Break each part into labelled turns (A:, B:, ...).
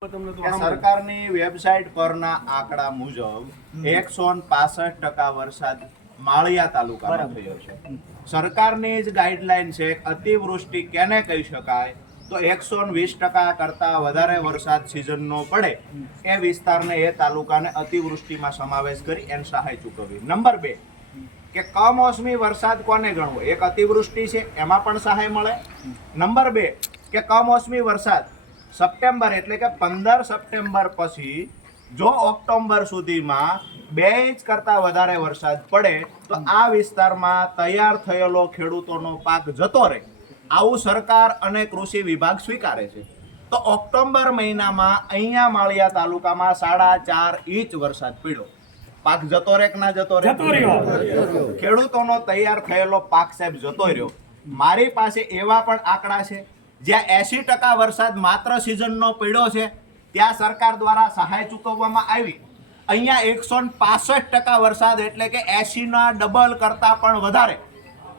A: સરકારની વેબસાઇટ પરના આંકડા મુજબ એકસો પાસઠ ટકા વરસાદ માળિયા તાલુકામાં થયો છે. સરકારની જ ગાઈડલાઈન છે અતિવૃષ્ટિ કેને કહી શકાય? તો એકસો વીસ ટકા કરતા વધારે વરસાદ સિઝનનો પડે એ વિસ્તારને એ તાલુકાને અતિવૃષ્ટિમાં સમાવેશ કરી એને સહાય ચૂકવવી. નંબર બે કે કમોસમી વરસાદ કોને ગણવો? એક અતિવૃષ્ટિ છે એમાં પણ સહાય મળે. નંબર બે કે કમોસમી વરસાદ સપ્ટેમ્બર એટલે કે પંદર સપ્ટેમ્બર પછી જો ઓક્ટોબર સુધીમાં બે ઇંચ કરતાં વધારે વરસાદ પડે તો આ વિસ્તારમાં તૈયાર થયેલો ખેડૂતોનો પાક જતો રહે. આવું સરકાર અને કૃષિ વિભાગ સ્વીકારે છે. તો ઓક્ટોબર મહિનામાં અહીંયા માળિયા તાલુકામાં સાડા ચાર ઇંચ વરસાદ પડ્યો. પાક જતો રહે કે ના જતો રહે?
B: રહ્યો.
A: ખેડૂતોનો તૈયાર થયેલો પાક સાહેબ જતો રહ્યો. મારી પાસે એવા પણ આંકડા છે જ્યાં એસી ટકા વરસાદ માત્ર સિઝનનો પડ્યો છે, ત્યાં સરકાર દ્વારા સહાય ચૂકવવામાં આવી. અહીંયા એકસો પાસઠ ટકા વરસાદ એટલે કે એસીના ડબલ કરતાં પણ વધારે.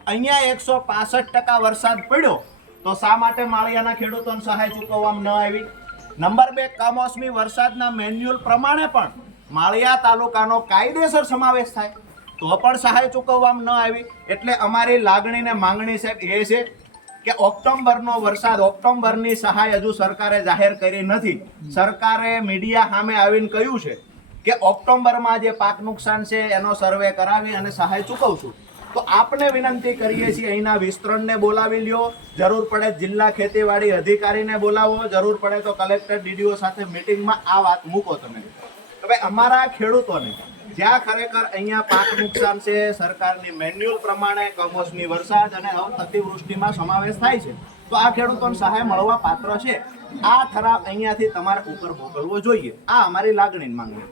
A: અહીંયા એકસો પાસઠ ટકા વરસાદ પડ્યો, તો શા માટે માળિયાના ખેડૂતોને સહાય ચૂકવવામાં ન આવી? નંબર બે, કમોસમી વરસાદના મેન્યુઅલ પ્રમાણે પણ માળિયા તાલુકાનો કાયદેસર સમાવેશ થાય. તો પણ સહાય ચૂકવવામાં ન આવી, એટલે અમારી લાગણી ને માંગણી સાહેબ એ છે કે ઓક્ટોબરનો વરસાદ ઓક્ટોબરની સહાય હજુ સરકારે જાહેર કરી નથી. સરકારે મીડિયા સામે આવીને કહ્યું છે કે ઓક્ટોબરમાં જે પાક નુકસાન છે એનો સર્વે કરાવી અને સહાય ચૂકવશું. તો આપને વિનંતી કરીએ છીએ, અહીંના વિસ્તરણને બોલાવી લ્યો. જરૂર પડે જિલ્લા ખેતીવાડી અધિકારીને બોલાવો. જરૂર પડે તો કલેક્ટર ડીડીઓ સાથે મિટિંગમાં આ વાત મૂકો તમે. હવે અમારા ખેડૂતોને જ્યાં ખરેખર અહીંયા પાક નુકસાન છે, સરકારની મેન્યુઅલ પ્રમાણે કમોસમી વરસાદ અને અતિવૃષ્ટિમાં સમાવેશ થાય છે, તો આ ખેડૂતોને સહાય મળવા પાત્ર છે. આ ઠરાવ અહીંયાથી તમારે ઉપર મોકલવો જોઈએ. આ અમારી લાગણીની માંગણી